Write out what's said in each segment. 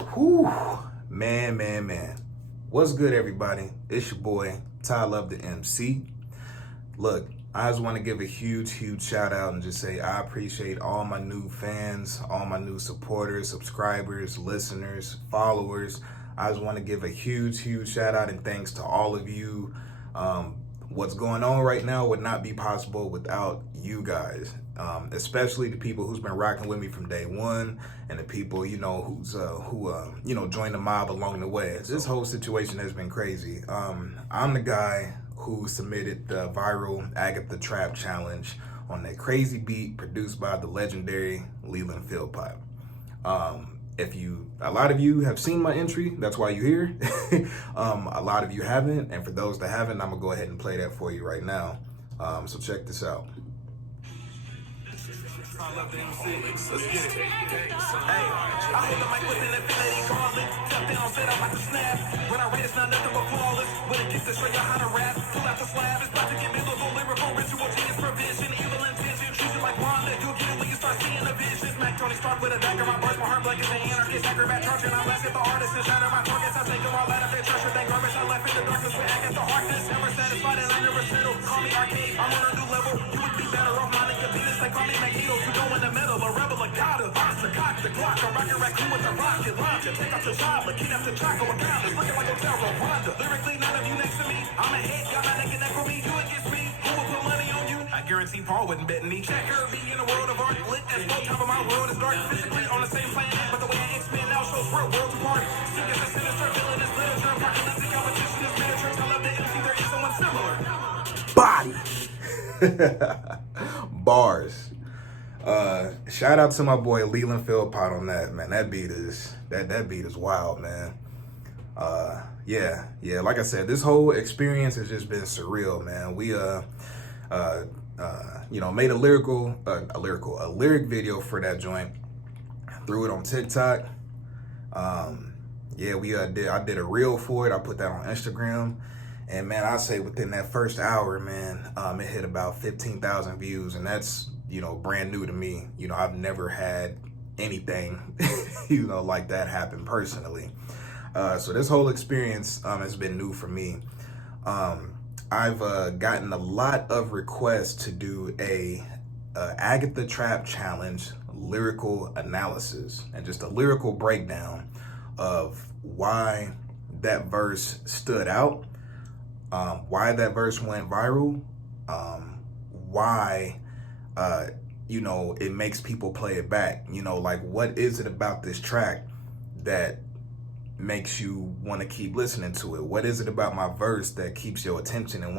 Whew, man. What's good, everybody? It's your boy, Ty Love the MC. Look, I just want to give a huge shout out and just say I appreciate all my new fans, all my new supporters, subscribers, listeners, followers. I just want to give a huge shout out and thanks to all of you. What's going on right now would not be possible without you guys, especially the people who's been rocking with me from day one, and the people who joined the mob along the way. This whole situation has been crazy. I'm the guy who submitted the viral Agatha Trap challenge on that crazy beat produced by the legendary Lyrical. A lot of you have seen my entry, that's why you're here. A lot of you haven't, and for those that haven't, I'm gonna go ahead and play that for you right now. So check this out. I love the MC. Let's get it. Hey, I hold the mic within infinity gauntlet. Step down, set up like a snap. When I rate, it's not nothing but flawless. When it kicks it straight, I how to rap. Pull out the slab, it's about to get biblical, lyrical, ritual, genius, provision, evil intention. Choose it like Wanda, you'll get it when you start seeing the vision. Smack Tony Stark with a dagger, my bars, my heart black as an anarchist, acrobat, charging. I blast at the artist and shatter my targets. I take them all out of their trash with that garbage. I left in the darkness with Agatha Harkness. Never satisfied and I never settle. Call me arcade, I'm on a new level. You would be better off minding your business. They call me Magneto, you go in the middle. A rebel, a god, a box, a cock, the clock. A rocket raccoon with a rocket launcher. Take off the job, a kid after Chaco, a goblin. Looking like Hotel Wanda. Lyrically, none of you next to me. I'm a hit, y'all not naked neck for me. You against me, who will put money on you? I guarantee Paul wouldn't bet me. Check her, be in a world of art. Lit as fuck, top of my world is dark. Physically on the same planet, but the way I expand now shows we're worlds apart. Sick as a sinister villain is literature. Apocalyptic competition is miniature. Tell up the MC there is someone similar. Body. Bars. Shout out to my boy Leland Philpott on that, man. That beat is wild, man. Yeah. Like I said, this whole experience has just been surreal, man. We made a lyric video for that joint, threw it on TikTok. I did a reel for it. I put that on Instagram. And man, I say within that first hour, man, it hit about 15,000 views, and that's, brand new to me. I've never had anything, like that happen personally. So this whole experience has been new for me. I've gotten a lot of requests to do a Agatha Trap challenge lyrical analysis and just a lyrical breakdown of why that verse stood out, why that verse went viral, why it makes people play it back. Like, what is it about this track that makes you want to keep listening to it? What is it about my verse that keeps your attention and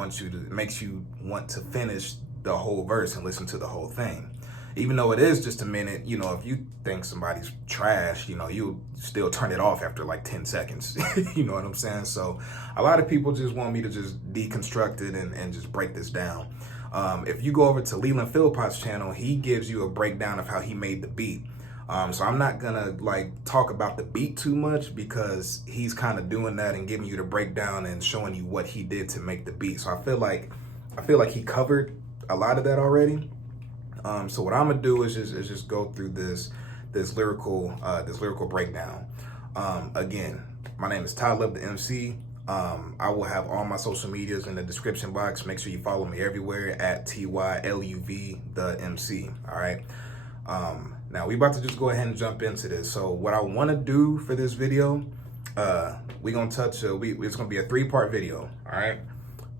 makes you want to finish the whole verse and listen to the whole thing? Even though it is just a minute, if you think somebody's trash, you'll still turn it off after like 10 seconds. You know what I'm saying? So a lot of people just want me to just deconstruct it and just break this down. If you go over to Leland Philpott's channel, he gives you a breakdown of how he made the beat. So I'm not gonna talk about the beat too much because he's kind of doing that and giving you the breakdown and showing you what he did to make the beat. So I feel like he covered a lot of that already. So what I'm gonna do is just go through this lyrical breakdown. Again, my name is Ty Love the MC. I will have all my social medias in the description box. Make sure you follow me everywhere at TYLUV the MC. All right. Now we about to just go ahead and jump into this. So what I want to do for this video, we're gonna touch. It's gonna be a 3-part video. All right.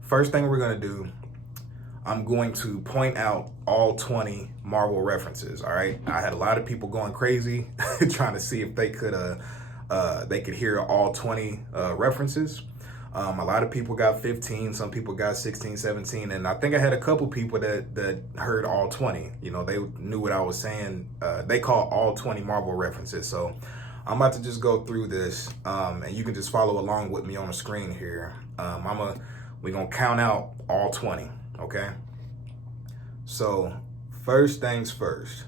First thing we're gonna do, I'm going to point out all 20 Marvel references. All right. I had a lot of people going crazy trying to see if they could hear all 20 references. A lot of people got 15, some people got 16, 17, and I think I had a couple people that heard all 20. They knew what I was saying. They call all 20 Marvel references. So I'm about to just go through this, and you can just follow along with me on the screen here. We're gonna count out all 20, okay? So first things first.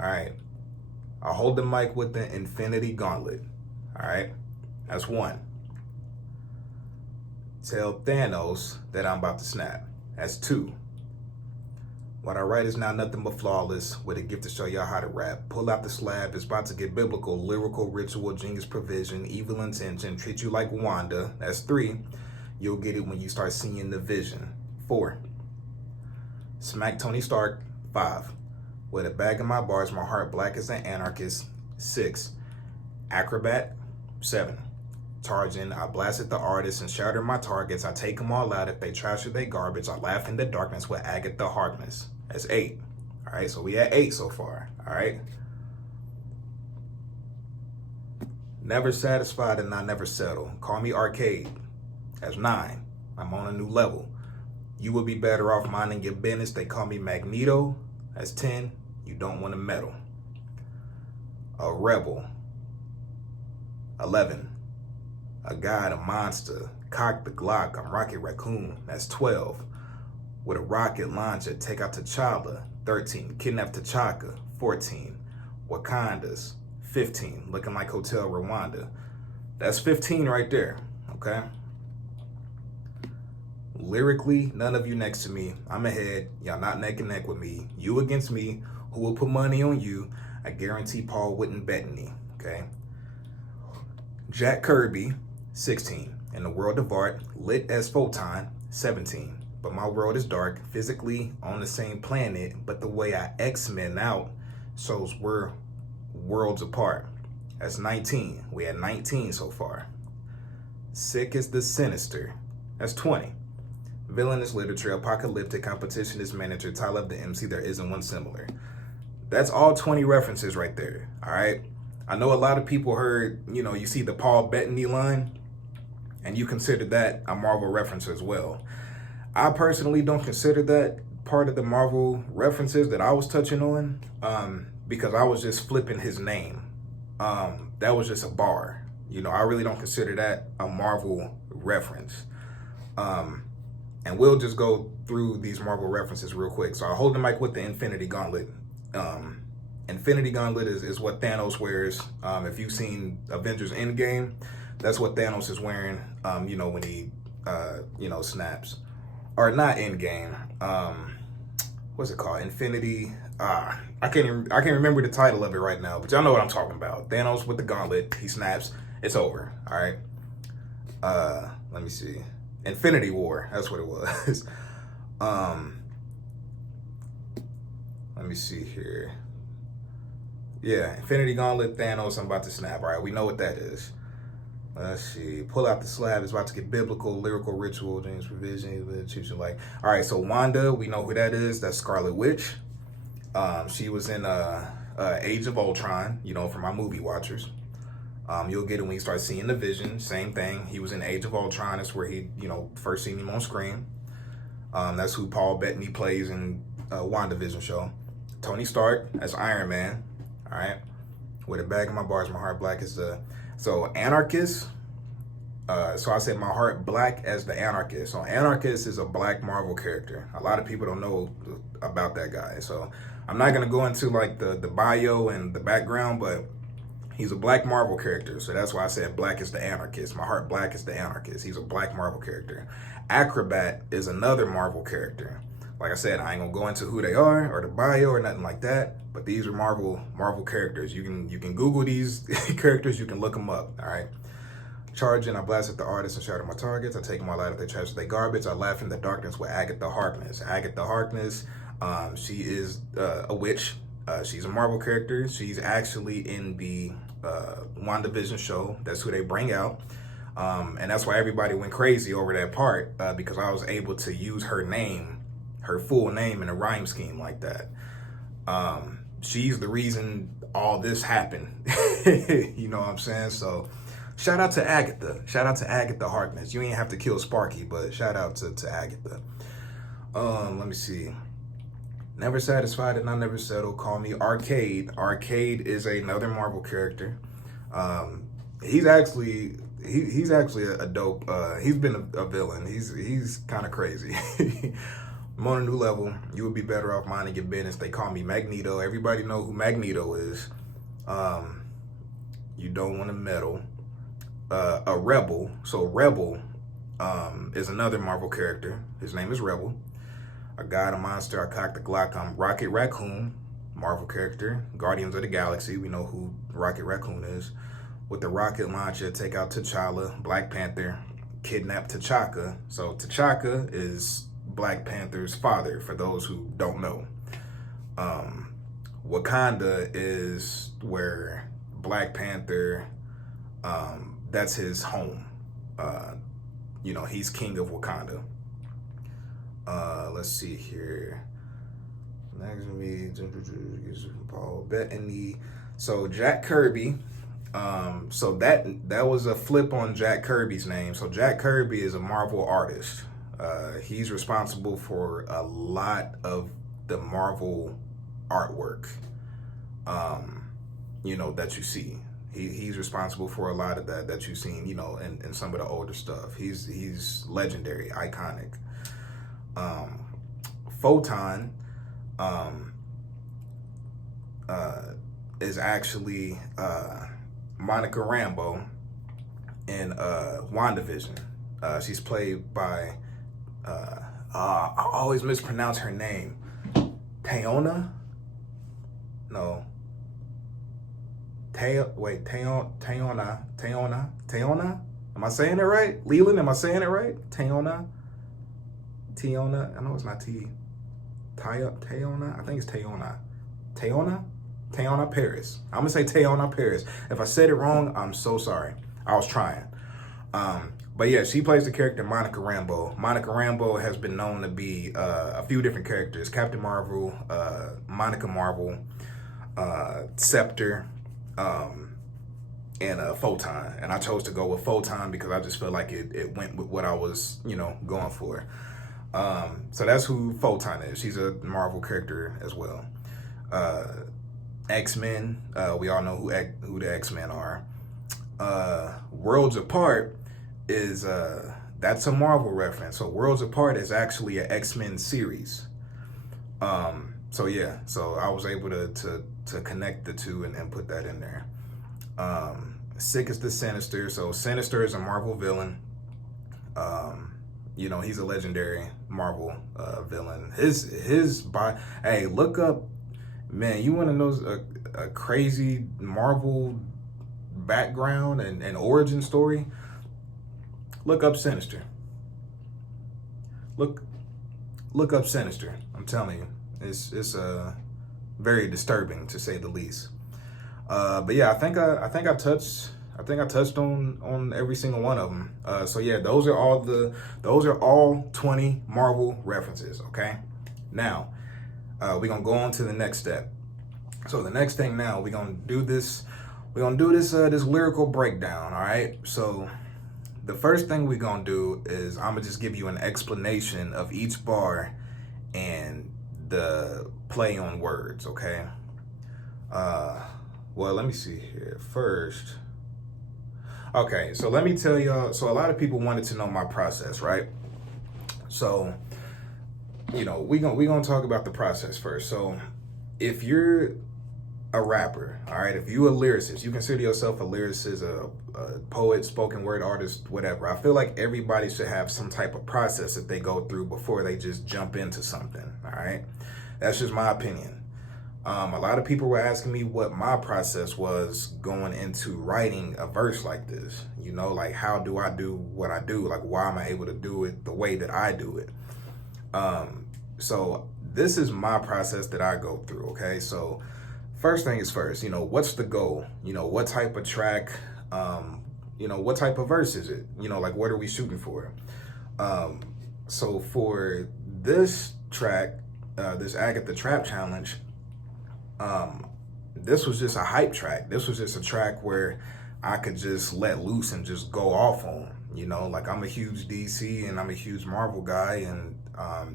All right, I'll hold the mic with the infinity gauntlet. All right, that's 1. Tell Thanos that I'm about to snap. That's 2. What I write is now nothing but flawless, with a gift to show y'all how to rap. Pull out the slab, it's about to get biblical. Lyrical, ritual, genius provision, evil intention, treat you like Wanda. That's 3. You'll get it when you start seeing the vision. 4. Smack Tony Stark. 5. With a bag of my bars, my heart black as an anarchist. 6. Acrobat. 7. Charging, I blasted the artists and shattered my targets. I take them all out. If they trash or they garbage, I laugh in the darkness with Agatha Harkness. That's 8. All right, so we at 8 so far. All right. Never satisfied and I never settle. Call me Arcade. That's 9. I'm on a new level. You would be better off minding your business. They call me Magneto. That's 10. You don't want to meddle. A rebel. 11. A god, a monster. Cock the Glock. I'm Rocket Raccoon. That's 12. With a rocket launcher, take out T'Challa. 13. Kidnap T'Chaka. 14. Wakandas. 15. Looking like Hotel Rwanda. That's 15 right there. Okay. Lyrically, none of you next to me. I'm ahead. Y'all not neck and neck with me. You against me. Who will put money on you? I guarantee Paul wouldn't bet me. Okay. Jack Kirby. 16. In the world of art, lit as photon. 17. But my world is dark, physically on the same planet, but the way I X-Men out shows we're worlds apart. That's 19. We had 19 so far. Sick is the sinister. That's 20. Villain is literature, apocalyptic, competition is manager, Tyler of the MC, there isn't one similar. That's all 20 references right there, all right? I know a lot of people heard, you see the Paul Bettany line, and you consider that a Marvel reference as well. I personally don't consider that part of the Marvel references that I was touching on, because I was just flipping his name. That was just a bar. I really don't consider that a Marvel reference. And we'll just go through these Marvel references real quick. So I'll hold the mic with the Infinity Gauntlet. Infinity Gauntlet is what Thanos wears. If you've seen Avengers Endgame, that's what Thanos is wearing, when he, snaps. Or not Endgame. What's it called? Infinity. I can't remember the title of it right now, but y'all know what I'm talking about. Thanos with the gauntlet. He snaps. It's over. All right. Let me see. Infinity War. That's what it was. Let me see here. Yeah, Infinity Gauntlet, Thanos, I'm about to snap. All right, we know what that is. Let's see. Pull out the slab. It's about to get biblical, lyrical, ritual, James Provision, choose you like. All right, so Wanda, we know who that is. That's Scarlet Witch. She was in Age of Ultron, for my movie watchers. You'll get it when you start seeing the Vision. Same thing. He was in Age of Ultron. That's where he, first seen him on screen. That's who Paul Bettany plays in WandaVision show. Tony Stark, that's Iron Man. All right. With a bag of my bars, my heart black as the... So Anarchist. So I said my heart black as the Anarchist. So Anarchist is a black Marvel character. A lot of people don't know about that guy. So I'm not going to go into like the bio and the background, but he's a black Marvel character. So that's why I said black is the Anarchist. My heart black is the Anarchist. He's a black Marvel character. Acrobat is another Marvel character. Like I said, I ain't gonna go into who they are or the bio or nothing like that, but these are Marvel characters. You can Google these characters, you can look them up, all right? Charging, I blasted the artists and shattered my targets. I take them all out if they trash they garbage. I laugh in the darkness with Agatha Harkness. Agatha Harkness, she is a witch. She's a Marvel character. She's actually in the WandaVision show. That's who they bring out. And that's why everybody went crazy over that part, because I was able to use her name, her full name in a rhyme scheme like that. She's the reason all this happened. You know what I'm saying? So shout out to Agatha. Shout out to Agatha Harkness. You ain't have to kill Sparky, but shout out to Agatha. Let me see. Never satisfied and I never settle. Call me Arcade. Arcade is another Marvel character. He's actually a dope. He's been a villain. He's kind of crazy. I'm on a new level. You would be better off minding your business. They call me Magneto. Everybody know who Magneto is. You don't want to meddle. A rebel. So Rebel is another Marvel character. His name is Rebel. a god, a monster, I cock the Glock. I'm Rocket Raccoon, Marvel character, Guardians of the Galaxy. We know who Rocket Raccoon is. With the rocket launcher, take out T'Challa, Black Panther, kidnap T'Chaka. So T'Chaka is Black Panther's father, for those who don't know. Wakanda is where Black Panther, that's his home. He's king of Wakanda. Let's see here. Next to me, Paul Bettany. So Jack Kirby. So that was a flip on Jack Kirby's name. So Jack Kirby is a Marvel artist. He's responsible for a lot of the Marvel artwork, that you see. He's responsible for a lot of that you've seen, in some of the older stuff. He's legendary, iconic. Photon is actually Monica Rambeau in WandaVision. She's played by I always mispronounce her name. Tayona? No. Tayona? Am I saying it right? Leland, am I saying it right? Tayona? I know it's not T. Tayona? I think it's Tayona. Tayona Paris. I'm gonna say Tayona Paris. If I said it wrong, I'm so sorry. I was trying. But yeah, she plays the character Monica Rambeau. Monica Rambeau has been known to be a few different characters: Captain Marvel, Monica Marvel, Scepter, and Photon. And I chose to go with Photon because I just felt like it went with what I was, going for. So that's who Photon is. She's a Marvel character as well. X-Men, we all know who the X-Men are. Worlds Apart is that's a Marvel reference. So Worlds Apart is actually an X-Men series. So yeah, so I was able to connect the two and put that in there. Sick is the Sinister. So Sinister is a Marvel villain. He's a legendary Marvel villain. Hey, look up, man, you want to know a crazy Marvel background and origin story? Look up Sinister. Look up Sinister. I'm telling you, it's very disturbing to say the least. But yeah, I think I touched on every single one of them. So yeah, those are all 20 Marvel references. Okay, now we're gonna go on to the next step. So the next thing now, we're gonna do this lyrical breakdown. All right. So the first thing we're gonna do is I'm gonna just give you an explanation of each bar and the play on words. Okay. Well, let me see here first. Okay, so let me tell y'all. So a lot of people wanted to know my process, right? So, we gonna talk about the process first. So, if you're a rapper, all right, if you're a lyricist, you consider yourself a lyricist, a poet, spoken word artist, whatever. I feel like everybody should have some type of process that they go through before they just jump into something. All right, that's just my opinion. A lot of people were asking me what my process was going into writing a verse like this. Like, how do I do what I do? Like, why am I able to do it the way that I do it? So this is my process that I go through, okay? So first thing is first, what's the goal? What type of track, what type of verse is it? Like, what are we shooting for? So for this track, this Agatha Trap challenge, this was just a hype track. This was just a track where I could just let loose and just go off on. Like, I'm a huge DC and I'm a huge Marvel guy, and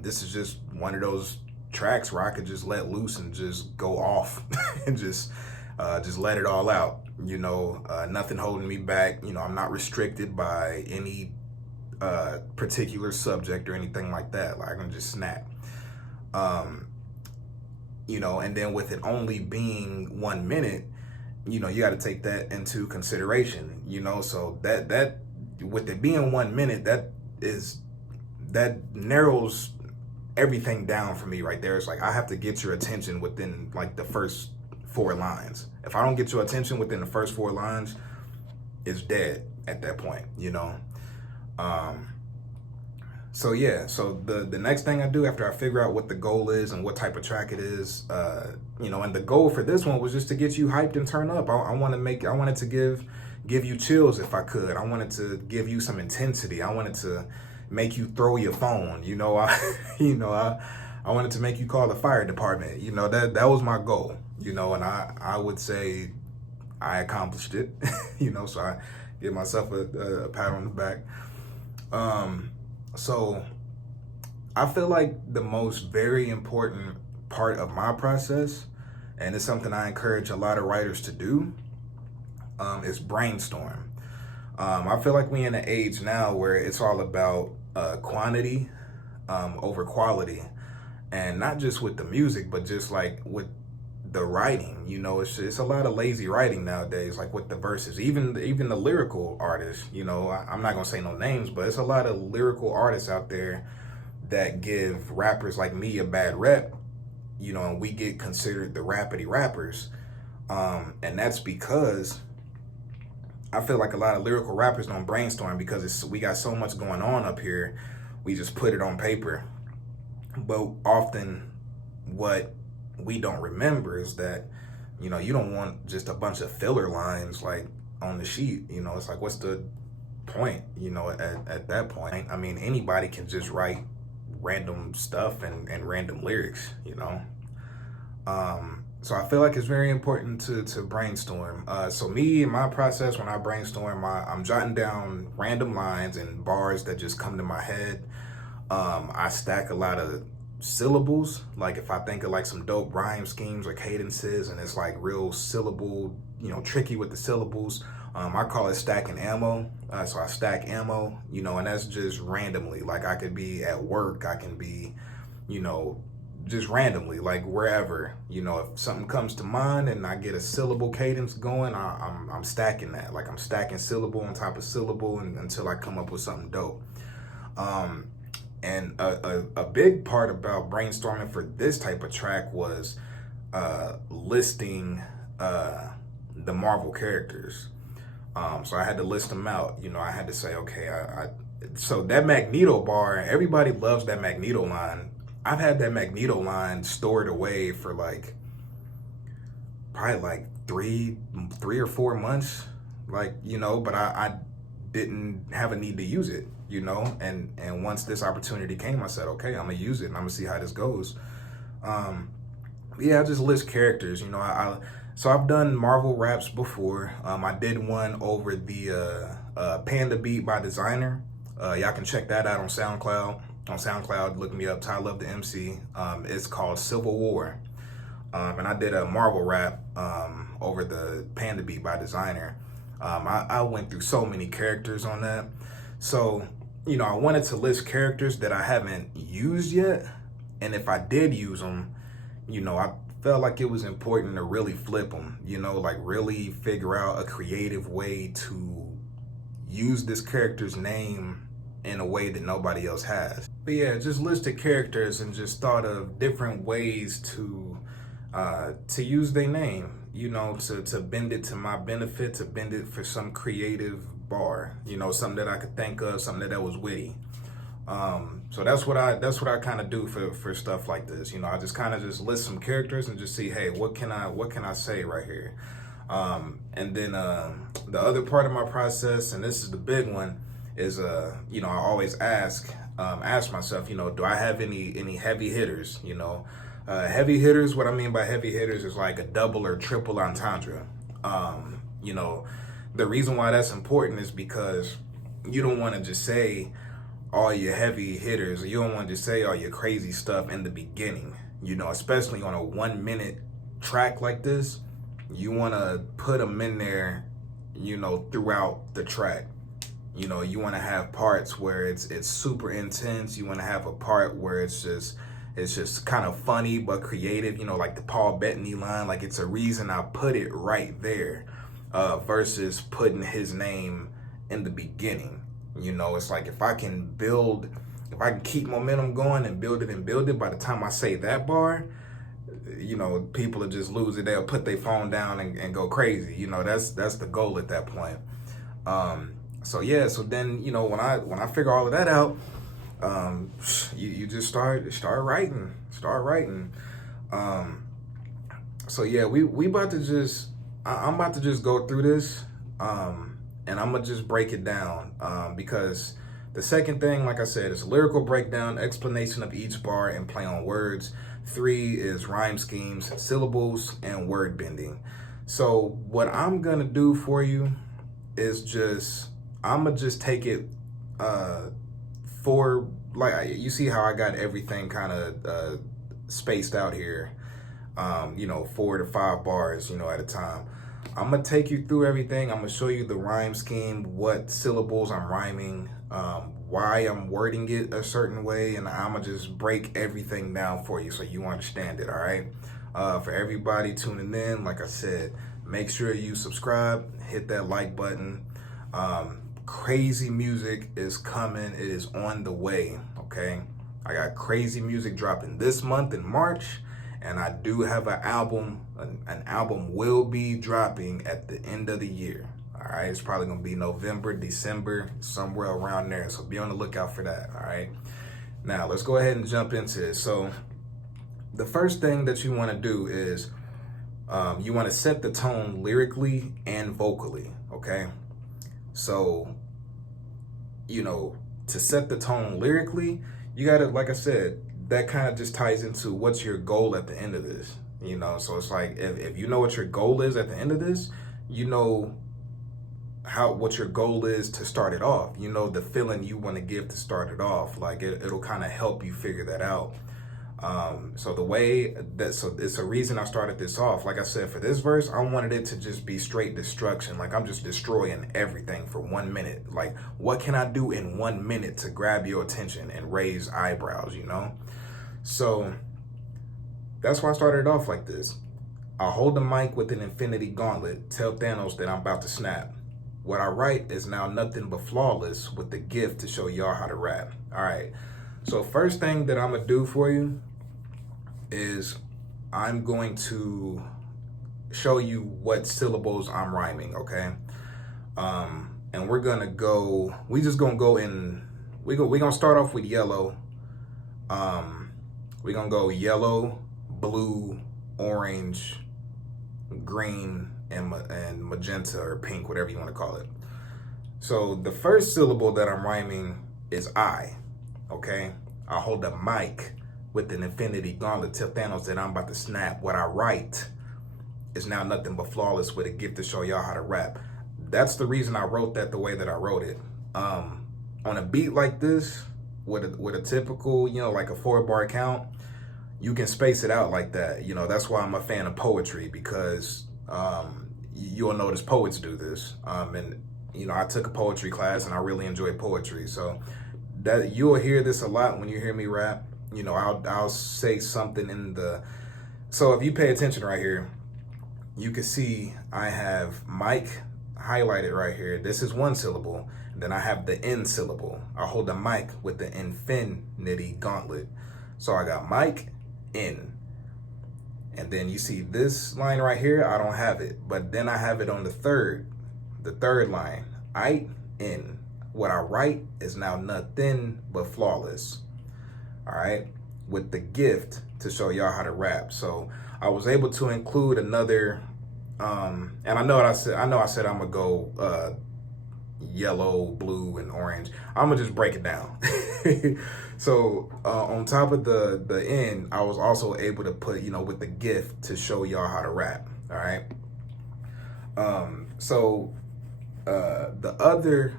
this is just one of those tracks where I could just let loose and just go off and just let it all out. Nothing holding me back. I'm not restricted by any particular subject or anything like that. Like, I can just snap. And then with it only being 1 minute, you got to take that into consideration, so that with it being 1 minute, that narrows everything down for me right there. It's like I have to get your attention within like the first 4 lines. If I don't get your attention within the first 4 lines, it's dead at that point, you know. So yeah, so the next thing I do after I figure out what the goal is and what type of track it is, you know, and the goal for this one was just to get you hyped and turn up. I wanted to give you chills if I could. I wanted to give you some intensity. I wanted to make you throw your phone. You know, I wanted to make you call the fire department. You know, that was my goal. You know, and I would say I accomplished it. You know, so I give myself a pat on the back. So I feel like the most very important part of my process, and it's something I encourage a lot of writers to do, is brainstorm. I feel like we're in an age now where it's all about quantity over quality, and not just with the music, but just like with the writing. You know, it's a lot of lazy writing nowadays, like with the verses. Even the lyrical artists, you know, I'm not gonna say no names, but it's a lot of lyrical artists out there that give rappers like me a bad rep, you know, and we get considered the rapidy rappers. And that's because I feel like a lot of lyrical rappers don't brainstorm because we got so much going on up here. We just put it on paper. But often what we don't remember is that, you know, you don't want just a bunch of filler lines like on the sheet. You know, it's like, what's the point, you know, at that point? I mean, anybody can just write random stuff and random lyrics, you know. So I feel like it's very important to brainstorm. So me, in my process, when I brainstorm, I'm jotting down random lines and bars that just come to my head. I stack a lot of syllables. Like if I think of like some dope rhyme schemes or cadences and it's like real syllable, you know, tricky with the syllables, I call it stacking ammo. So I stack ammo, you know, and that's just randomly. Like I could be at work, I can be, you know, just randomly, like wherever, you know, if something comes to mind and I get a syllable cadence going, I'm stacking that. Like I'm stacking syllable on top of syllable until I come up with something dope. And a big part about brainstorming for this type of track was listing the Marvel characters. So I had to list them out. You know, I had to say, okay, so that Magneto bar, everybody loves that Magneto line. I've had that Magneto line stored away for like probably like three or 4 months, like, you know, but I didn't have a need to use it, you know, and once this opportunity came, I said, okay, I'm gonna use it and I'm gonna see how this goes. Yeah, I just list characters, you know. So I've done Marvel raps before. I did one over the Panda beat by Designer. Y'all can check that out on SoundCloud. On SoundCloud, look me up, Ty Love the MC. It's called Civil War. And I did a Marvel rap over the Panda beat by Designer. I went through so many characters on that. So, you know, I wanted to list characters that I haven't used yet. And if I did use them, you know, I felt like it was important to really flip them, you know, like really figure out a creative way to use this character's name in a way that nobody else has. But yeah, just listed characters and just thought of different ways to use their name, you know, to bend it to my benefit, to bend it for some creative bar, you know, something that I could think of, something that was witty. So that's what I kind of do for stuff like this. You know, I just kind of just list some characters and just see, hey, what can I say right here? And then the other part of my process, and this is the big one, is you know, I always ask myself, you know, do I have any heavy hitters? You know, heavy hitters. What I mean by heavy hitters is like a double or triple entendre. You know, the reason why that's important is because you don't want to just say all your heavy hitters, or you don't want to just say all your crazy stuff in the beginning, you know, especially on a 1 minute track like this. You want to put them in there, you know, throughout the track. You know, you want to have parts where it's super intense. You want to have a part where it's just kind of funny but creative, you know, like the Paul Bettany line, like it's a reason I put it right there, versus putting his name in the beginning. You know, it's like if I can build if I can keep momentum going and build it, by the time I say that bar, people will just lose it. They'll put their phone down and go crazy. That's the goal at that point. So yeah, so then, when I figure all of that out, you just start writing. So yeah, we about to just, I'm about to just go through this, and I'm gonna just break it down, because the second thing, like I said, is a lyrical breakdown, explanation of each bar and play on words. 3 is rhyme schemes, syllables, and word bending. So what I'm gonna do for you is I'm gonna just take it for, like, you see how I got everything kind of spaced out here, 4 to 5 bars, at a time. I'm gonna take you through everything. I'm gonna show you the rhyme scheme, what syllables I'm rhyming, why I'm wording it a certain way, and I'm gonna just break everything down for you so you understand it, all right? For everybody tuning in, like I said, make sure you subscribe, hit that like button. Crazy music is coming. It is on the way, okay? I got crazy music dropping this month in March, and I do have an album. An album will be dropping at the end of the year. All right, it's probably gonna be November, December, somewhere around there. So be on the lookout for that. All right. Now let's go ahead and jump into this. So the first thing that you want to do is you want to set the tone lyrically and vocally. Okay. So to set the tone lyrically, you gotta, like I said, that kind of just ties into what's your goal at the end of this. So it's like, if you know what your goal is at the end of this, what your goal is to start it off. The feeling you want to give to start it off. Like it'll kind of help you figure that out. So it's a reason I started this off. Like I said, for this verse, I wanted it to just be straight destruction. Like I'm just destroying everything for 1 minute. Like, what can I do in 1 minute to grab your attention and raise eyebrows, So that's why I started off like this. I hold the mic with an infinity gauntlet, tell Thanos that I'm about to snap. What I write is now nothing but flawless, with the gift to show y'all how to rap. All right. So first thing that I'm going to do for you is I'm going to show you what syllables I'm rhyming, okay? And we're going to go, we're going to start off with yellow. We're going to go yellow, blue, orange, green, and magenta or pink, whatever you want to call it. So the first syllable that I'm rhyming is I, okay? I hold the mic with an infinity gauntlet, tell Thanos that I'm about to snap. What I write is now nothing but flawless, with a gift to show y'all how to rap. That's the reason I wrote that the way that I wrote it. On a beat like this, with a typical, like a 4-bar count, you can space it out like that. That's why I'm a fan of poetry, because you'll notice poets do this. And I took a poetry class and I really enjoy poetry. So that you'll hear this a lot when you hear me rap. I'll say something so if you pay attention right here, you can see I have mic highlighted right here. This is 1 syllable. Then I have the N syllable. I hold the mic with the infinity gauntlet. So I got mic, N. And then you see this line right here, I don't have it. But then I have it on the third line. I, N. What I write is now nothing but flawless. All right? With the gift to show y'all how to rap. So I was able to include another, and I know I said I'm gonna go yellow, blue, and orange. I'm gonna just break it down. So on top of the N, I was also able to put, with the gift to show y'all how to rap. All right. So the other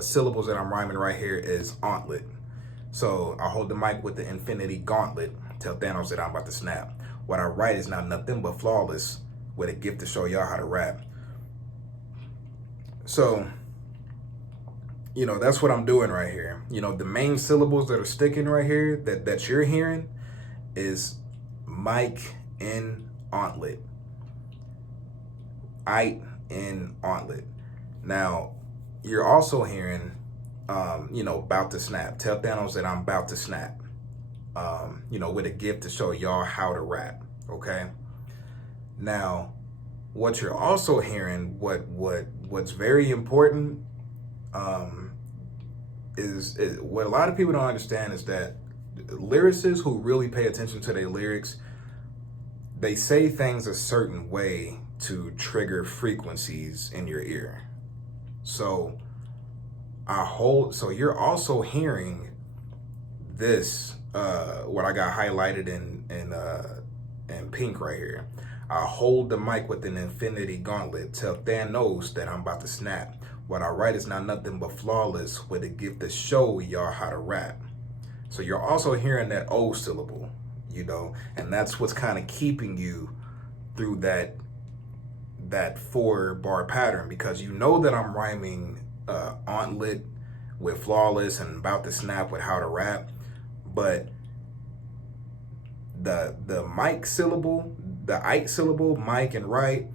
syllables that I'm rhyming right here is auntlet. So I hold the mic with the infinity gauntlet, tell Thanos that I'm about to snap. What I write is now nothing but flawless, with a gift to show y'all how to rap. So, that's what I'm doing right here. The main syllables that are sticking right here that you're hearing is mic and auntlet. I in auntlet. Now, you're also hearing about to snap. Tell Thanos that I'm about to snap. With a gift to show y'all how to rap. Okay. Now, what you're also hearing, what's very important, is what a lot of people don't understand is that lyricists who really pay attention to their lyrics, they say things a certain way to trigger frequencies in your ear. So you're also hearing this, what I got highlighted in pink right here. I hold the mic with an infinity gauntlet. Tell Thanos that I'm about to snap. What I write is not nothing but flawless, with a gift to show y'all how to rap. So you're also hearing that O syllable, and that's what's kind of keeping you through that 4-bar pattern, because you know that I'm rhyming gauntlet with flawless and about to snap with how to rap, but the mic syllable, the ike syllable, mic and right,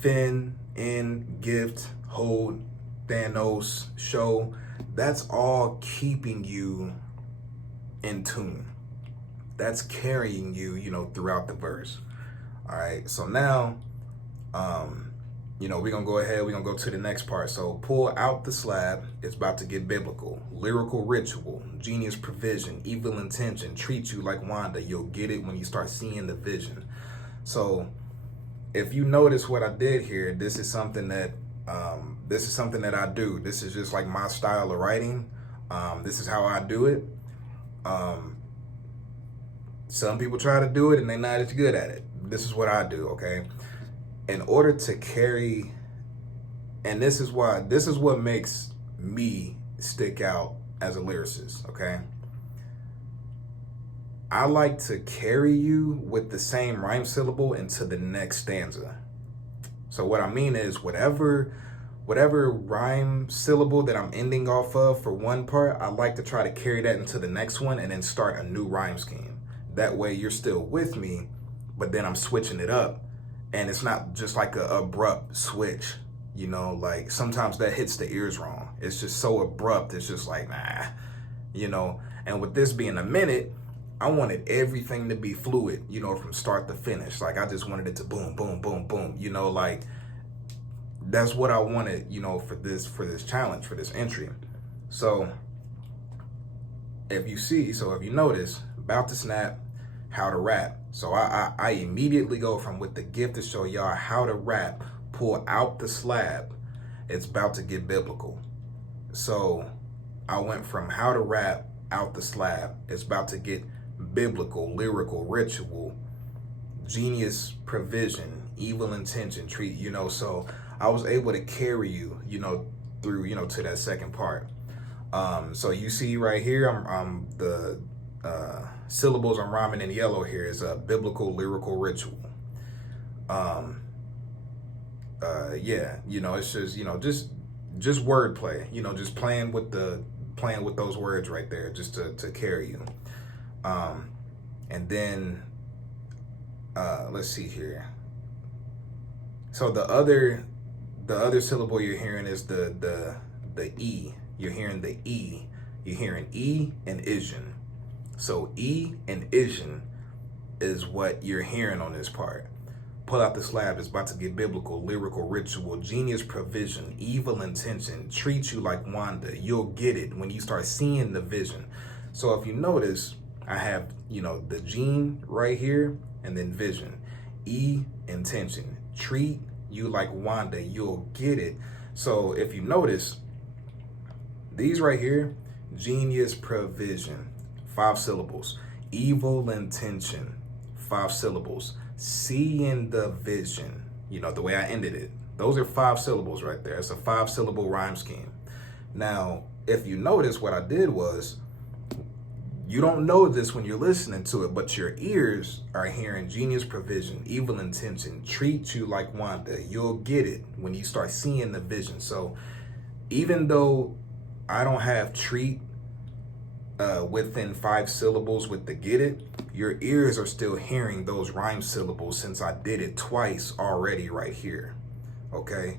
fin, in, gift, hold, Thanos, show, that's all keeping you in tune. That's carrying you, throughout the verse. All right. So now, we're going to go ahead. We're going to go to the next part. So pull out the slab. It's about to get biblical. Lyrical ritual, genius provision, evil intention, treat you like Wanda. You'll get it when you start seeing the vision. So if you notice what I did here, this is something that I do. This is just like my style of writing. This is how I do it. Some people try to do it and they're not as good at it. This is what I do, okay? In order to carry, and this is what makes me stick out as a lyricist, okay? I like to carry you with the same rhyme syllable into the next stanza. So what I mean is whatever rhyme syllable that I'm ending off of for one part, I like to try to carry that into the next one and then start a new rhyme scheme. That way you're still with me, but then I'm switching it up, and it's not just like a abrupt switch, like sometimes that hits the ears wrong. It's just so abrupt. It's just like, nah, and with this being a minute, I wanted everything to be fluid, from start to finish. Like I just wanted it to boom, boom, boom, boom, like that's what I wanted, for this challenge, for this entry. So if you notice, about to snap, how to rap. So I immediately go from with the gift to show y'all how to rap, pull out the slab, it's about to get biblical. So I went from how to rap, out the slab, it's about to get biblical, lyrical ritual, genius provision, evil intention, treat, so I was able to carry you, through, to that second part. So you see right here, I'm the syllables I'm rhyming in yellow here is a biblical, lyrical ritual. It's just wordplay, just playing with those words right there, just to carry you. And then let's see here. So the other syllable you're hearing is the E. You're hearing the E. You're hearing E and isn. So E and isn is what you're hearing on this part. Pull out the slab, it's about to get biblical, lyrical ritual, genius provision, evil intention, treat you like Wanda. You'll get it when you start seeing the vision. So if you notice, I have, the gene right here and then vision. E, intention, treat you like Wanda. You'll get it. So if you notice, these right here, genius provision, 5 syllables. Evil intention, 5 syllables. Seeing the vision, the way I ended it. Those are 5 syllables right there. It's a 5-syllable rhyme scheme. Now, if you notice, what I did was, you don't know this when you're listening to it, but your ears are hearing genius provision, evil intention, treat you like Wanda. You'll get it when you start seeing the vision. So even though I don't have treat within 5 syllables with the get it, your ears are still hearing those rhyme syllables since I did it twice already right here. Okay?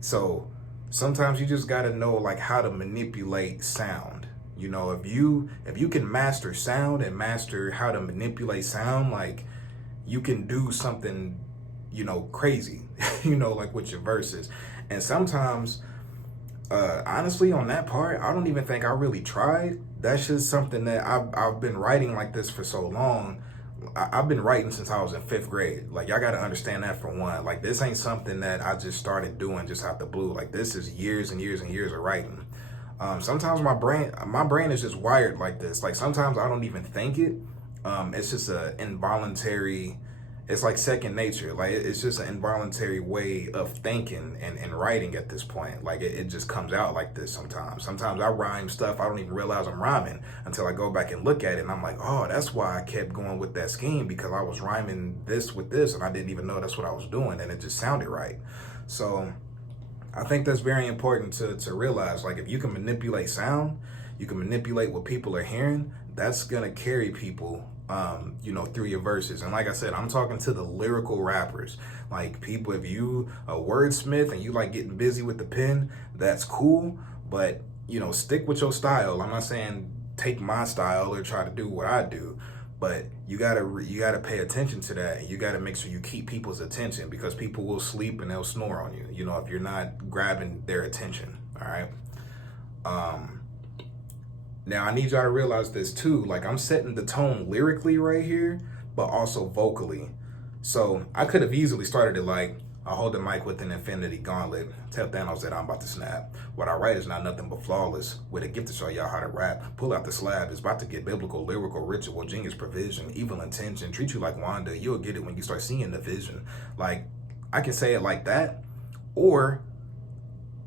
So sometimes you just gotta know like how to manipulate sound. You know, if you can master sound and master how to manipulate sound, like you can do something, you know, crazy, you know, like with your verses. And sometimes, honestly, on that part, I don't even think I really tried. That's just something that I've been writing like this for so long. I've been writing since I was in 5th grade. Like, y'all got to understand that for one. Like, this ain't something that I just started doing just out the blue. Like, this is years and years and years of writing. Sometimes my brain is just wired like this. Like, sometimes I don't even think it. It's just a involuntary, it's like second nature. Like, it's just an involuntary way of thinking and writing at this point. Like, it just comes out like this sometimes. Sometimes I rhyme stuff I don't even realize I'm rhyming until I go back and look at it, and I'm like, oh, that's why I kept going with that scheme, because I was rhyming this with this and I didn't even know that's what I was doing, and it just sounded right. So I think that's very important to realize. Like, if you can manipulate sound, you can manipulate what people are hearing, that's gonna carry people, you know, through your verses. And like I said, I'm talking to the lyrical rappers. Like, people, if you a wordsmith and you like getting busy with the pen, that's cool, but you know, stick with your style. I'm not saying take my style or try to do what I do, but you gotta pay attention to that, and you gotta make sure you keep people's attention, because people will sleep and they'll snore on you, you know, if you're not grabbing their attention. All right. Now I need y'all to realize this too. Like, I'm setting the tone lyrically right here, but also vocally. So I could have easily started it like, I hold the mic with an infinity gauntlet. Tell Thanos that I'm about to snap. What I write is not nothing but flawless. With a gift to show y'all how to rap. Pull out the slab. It's about to get biblical, lyrical, ritual, genius, provision, evil intention. Treat you like Wanda. You'll get it when you start seeing the vision. Like, I can say it like that, or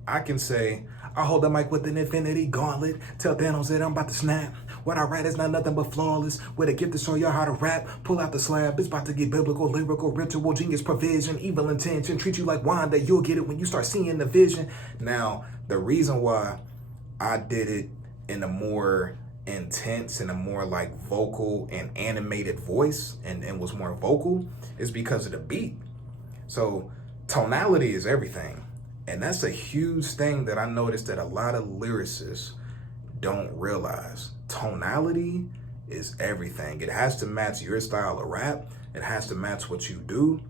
I can say, I hold the mic with an infinity gauntlet. Tell Thanos that I'm about to snap. What I write is not nothing but flawless. With a gift to show y'all how to rap. Pull out the slab. It's about to get biblical, lyrical, ritual, genius, provision, evil intention. Treat you like Wanda. You'll get it when you start seeing the vision. Now, the reason why I did it in a more intense and a more like vocal and animated voice and was more vocal is because of the beat. So tonality is everything. And that's a huge thing that I noticed that a lot of lyricists don't realize. Tonality is everything. It has to match your style of rap. It has to match what you do,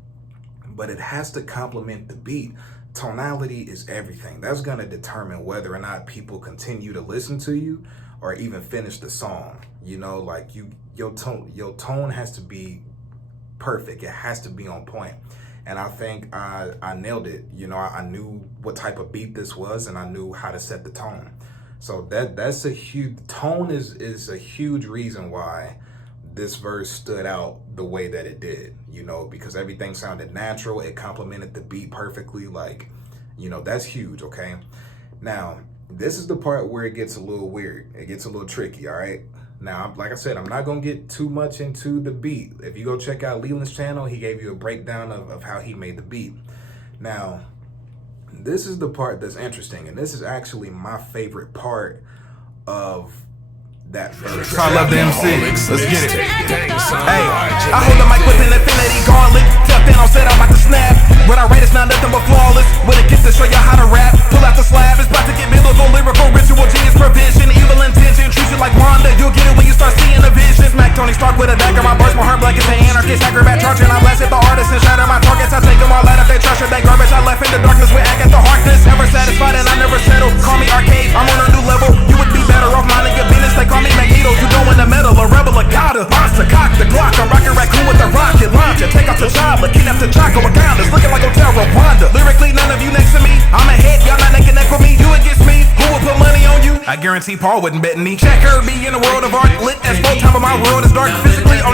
but it has to complement the beat. Tonality is everything. That's going to determine whether or not people continue to listen to you or even finish the song. You know, like your tone has to be perfect. It has to be on point. And I think I nailed it. You know, I knew what type of beat this was, and I knew how to set the tone. So that's a huge, tone is a huge reason why this verse stood out the way that it did, you know, because everything sounded natural. It complemented the beat perfectly. Like, you know, that's huge, okay? Now, this is the part where it gets a little weird. It gets a little tricky, all right? Now, like I said, I'm not going to get too much into the beat. If you go check out Leland's channel, he gave you a breakdown of how he made the beat. Now, this is the part that's interesting, and this is actually my favorite part of that verse. I love the MC. Let's get it. Hey, I hold the mic with an infinity gauntlet. Tell Thanos said I'm about to snap. What I write is not nothing but flawless. With a gift to show you how to rap. Pull out the slab. It's about to get biblical, lyrical, ritual, genius, provision, evil intention. Treat you like Wanda. You'll get it when you start seeing the vision. Smack Tony Stark with a dagger. My bars, my heart blankets, an anarchist, acrobat charging. I blasted the artists and shatter my targets. I take them all out if they trash or they garbage. I left in the darkness with Agatha Harkness. Never satisfied and I never settle. Call me arcade. I'm on a new level. You would be better off minding your business. They call me Magneto. You know in the metal, a rebel, a gotta monster, cock the Glock. I'm rocking raccoon with the rocket launcher. Take off the job, kidnap the Chaco Waganda's looking like Hotel Rwanda. Lyrically, none of you next to me. I'm ahead, y'all not neck and neck with me. You against me, who would put money on you? I guarantee Paul wouldn't bet me. Check her, be in the world of art, lit as full time, but my world is dark. Physically on